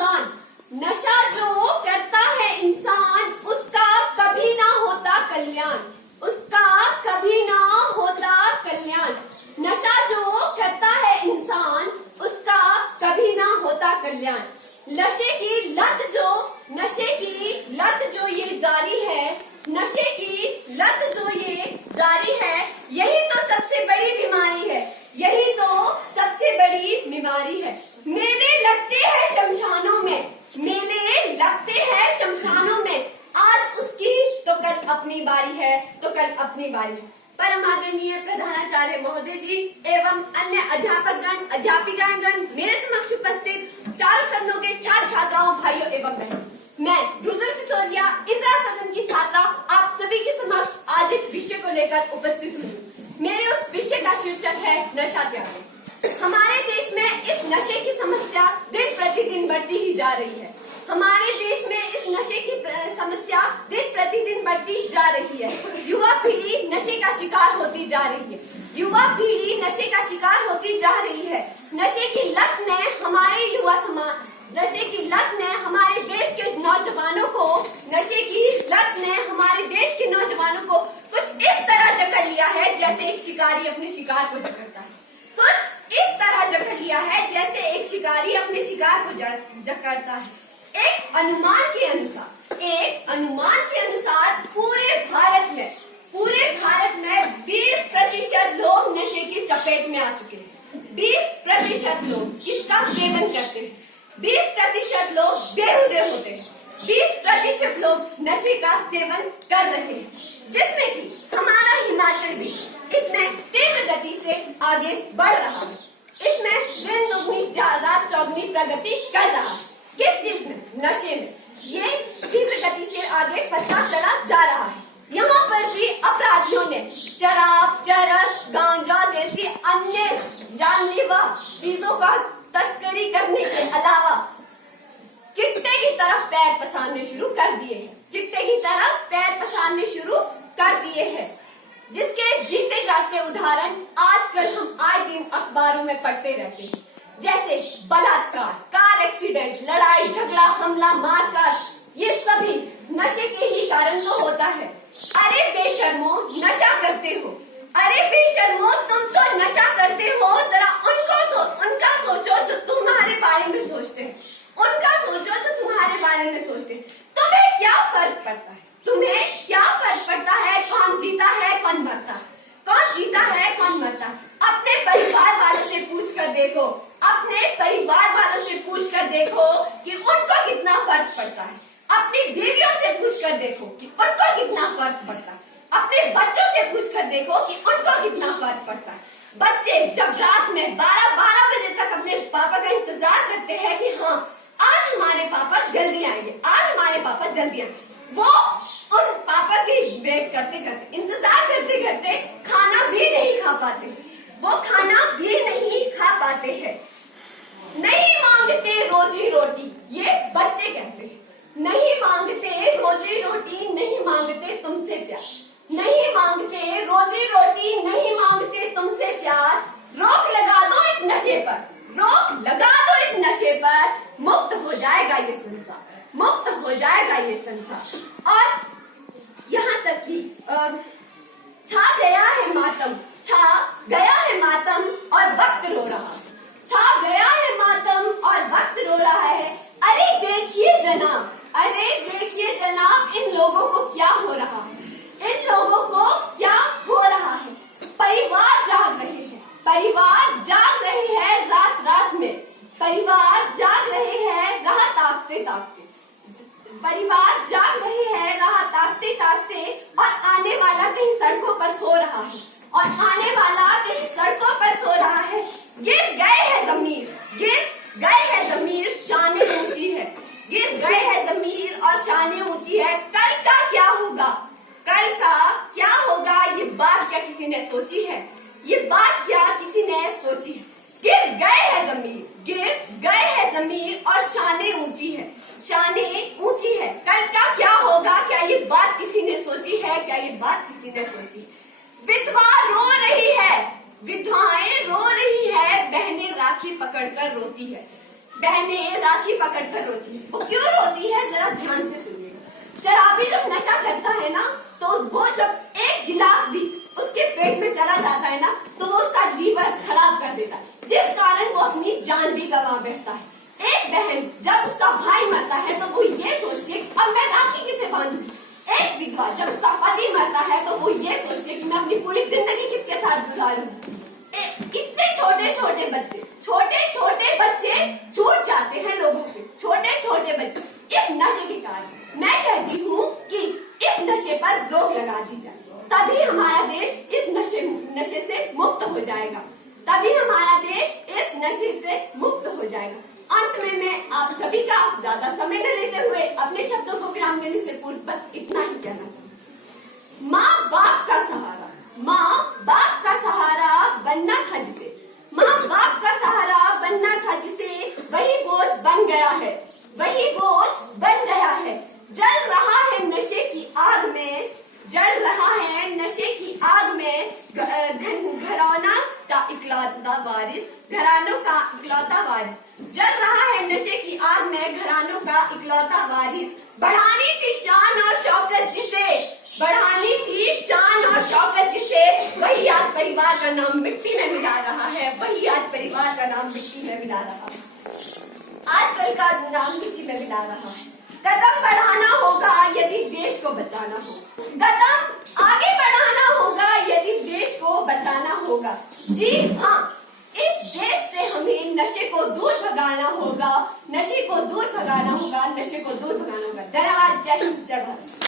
इंसान। नशा जो करता है इंसान, उसका कभी ना होता कल्याण, उसका कभी ना होता कल्याण। नशा जो करता है इंसान, उसका कभी ना होता कल्याण। नशे की लत जो ये जारी है, नशे की लत जो ये जारी है, यही तो सबसे बड़ी बीमारी है, यही तो सबसे बड़ी बीमारी है। मेले लगते हैं शमशानों में, मेले लगते हैं शमशानों में, आज उसकी तो कल अपनी बारी है, तो कल अपनी बारी है। परम आदरणीय प्रधानाचार्य महोदय जी एवं अन्य अध्यापकगण, अध्यापिकागण, मेरे समक्ष उपस्थित चारों सदनों के 4 छात्राओं, भाइयों एवं बहनों, मैं रुजुल सिसोदिया, इंदिरा सदन की छात्रा, आप सभी के समक्ष आज एक विषय को लेकर उपस्थित हुई। मेरे उस विषय का शीर्षक है नशा त्याग। हमारे देश में इस नशे की समस्या दिन प्रतिदिन बढ़ती ही जा रही है। हमारे देश में इस नशे की समस्या दिन प्रतिदिन बढ़ती जा रही है। युवा पीढ़ी नशे का शिकार होती जा रही है, युवा पीढ़ी नशे का शिकार होती जा रही है। नशे की लत ने हमारे युवा समाज, नशे की लत ने हमारे देश के नौजवानों को, नशे की लत ने हमारे देश के नौजवानों को कुछ इस तरह जकड़ लिया है जैसे एक शिकारी अपने शिकार को जकड़ता है। कुछ इस तरह जकड़ लिया है जैसे एक शिकारी अपने शिकार को जकड़ता है। एक अनुमान के अनुसार पूरे भारत में 20% लोग नशे की चपेट में आ चुके हैं। 20% लोग इसका सेवन करते हैं, 20% लोग बेहुदे होते हैं, 20% लोग नशे का सेवन कर रहे हैं, जिसमें कि हमारा हिमाचल भी इसमें तीव्र गति से आगे बढ़ रहा है। इसमें दिन दुगनी रात चौगुनी प्रगति कर रहा है। किस चीज में? नशे में। ये तीव्र गति से आगे बढ़ता चला जा रहा है। यहाँ पर भी अपराधियों ने शराब, चरस, गांजा जैसी अन्य जानलेवा चीजों का तस्करी करने के अलावा चिट्टे की तरफ पैर पसारने शुरू कर दिए हैं, चिट्टे की तरफ पैर पसारने शुरू कर दिए हैं, जिसके जीते जाते उदाहरण आजकल हम आए दिन अखबारों में पढ़ते रहते हैं, जैसे बलात्कार, कार एक्सीडेंट, लड़ाई झगड़ा, हमला, मारकाट, ये सभी नशे के ही कारण तो होता है। अरे बेशर्मो, नशा करते हो, अरे बेशर्मो, तुम तो नशा करते हो, जरा उनका सोचो जो तुम्हारे बारे में सोचते हैं, उनका सोचो जो तुम्हारे बारे में सोचते हैं। तुम्हें क्या फर्क पड़ता है? तुम्हें क्या फर्क पड़ता है कौन जीता है कौन मरता है? कौन जीता है कौन मरता है? अपने परिवार वालों से पूछ कर देखो, अपने परिवार वालों से पूछ कर देखो कि उनको कितना फर्क पड़ता है। अपनी बीवियों से पूछ कर देखो कि उनको कितना फर्क पड़ता है। अपने बच्चों से पूछ कर देखो कि उनको कितना फर्क पड़ता है। बच्चे जब रात में 12 बजे तक अपने पापा का इंतजार करते हैं कि हाँ आज हमारे पापा जल्दी आएंगे, आज हमारे पापा जल्दी आएंगे, वो उन पापा की वेट करते करते, इंतजार करते करते खाना भी नहीं खा पाते, वो खाना भी नहीं खा पाते हैं। नहीं मांगते रोजी रोटी, ये बच्चे कहते हैं, नहीं मांगते रोजी रोटी, नहीं मांगते तुमसे प्यार, नहीं मांगते रोजी रोटी, नहीं मांगते तुमसे प्यार। रोक लगा दो इस नशे पर, रोक लगा दो इस नशे पर, मुक्त हो जाएगा ये संसार, मुक्त हो जाएगा ये संसार। और यहाँ तक कि छा गया है मातम, छा गया है मातम और वक्त रो रहा है, छा गया है मातम और वक्त रो रहा है। अरे देखिए जनाब, अरे देखिए जनाब, इन लोगों को क्या हो रहा है, इन लोगों को क्या हो रहा है। परिवार जाग रहे हैं, परिवार जाग रहे हैं रात रात में, परिवार जाग रहे हैं राह ताकते ताकते, परिवार जाग रहे हैं राह ताकते ताकते, और आने वाला कहीं सड़कों पर सो रहा है, और आने वाला कहीं सड़कों पर सो रहा है। गिर गए है जमीर, गिर गए है जमीर, शाने ऊंची है, गिर गए है जमीर और शाने ऊंची है। कल का क्या होगा, कल का क्या होगा, ये बात क्या किसी ने सोची है, ये बात क्या किसी ने सोची है। गिर गए है जमीर, गिर गए है जमीर और शाने ऊंची है, शाने ऊंची है। कल का क्या होगा, क्या ये बात किसी ने सोची है, क्या ये बात किसी ने सोची। विधवा रो रही है, विधवाएं रो रही है, बहनें राखी पकड़कर रोती है, बहनें राखी पकड़कर रोती है। वो क्यों रोती है, जरा ध्यान से सुनिएगा। शराबी जब नशा करता है ना, तो वो जब एक गिलास भी उसके पेट में चला जाता है ना, तो वो उसका लीवर खराब कर देता है, जिस कारण वो अपनी जान भी गंवा बैठता है। एक बहन जब उसका भाई मरता है तो वो ये सोचती है कि अब मैं राखी किसे बांधूंगी। एक विधवा जब उसका पति मरता है तो वो ये सोचती है कि मैं अपनी पूरी जिंदगी किसके साथ गुजारूं। इतने छोटे छोटे बच्चे छूट जाते हैं लोगों से, छोटे छोटे बच्चे इस नशे के कारण। मैं कहती हूँ कि इस नशे पर रोक लगा दी जाए, तभी हमारा देश इस नशे से मुक्त हो जाएगा, तभी हमारा देश इस नशे से मुक्त हो जाएगा। अंत में मैं आप सभी का ज्यादा समय न लेते हुए अपने शब्दों को विराम देने से पूर्व बस इतना ही कहना चाहूँ। माँ बाप का सहारा, माँ बाप का सहारा बनना था जिसे, माँ बाप का सहारा बनना था जिसे, वही बोझ बन गया है, वही बोझ बन गया है। जल रहा है नशे की आग में, जल रहा है नशे की आग में, घराना का इकलौता वारिस, घरानों का इकलौता वारिस। जल रहा है नशे की आग में, घरानों का इकलौता वारिस। बढ़ानी थी शान और शौकत जिसे, बढ़ानी थी शान और शौकत जिसे, वही आज परिवार का नाम मिट्टी में मिला रहा है, वही आज परिवार का नाम मिट्टी में मिला रहा है, आजकल का नाम मिट्टी में मिला रहा है। कदम बढ़ाना होगा यदि देश को बचाना हो, कदम आगे बढ़ाना होगा यदि देश को बचाना होगा। जी हाँ, इस देश से हमें नशे को दूर भगाना होगा, नशे को दूर भगाना होगा, नशे को दूर भगाना होगा। जय हिंद, जय भारत।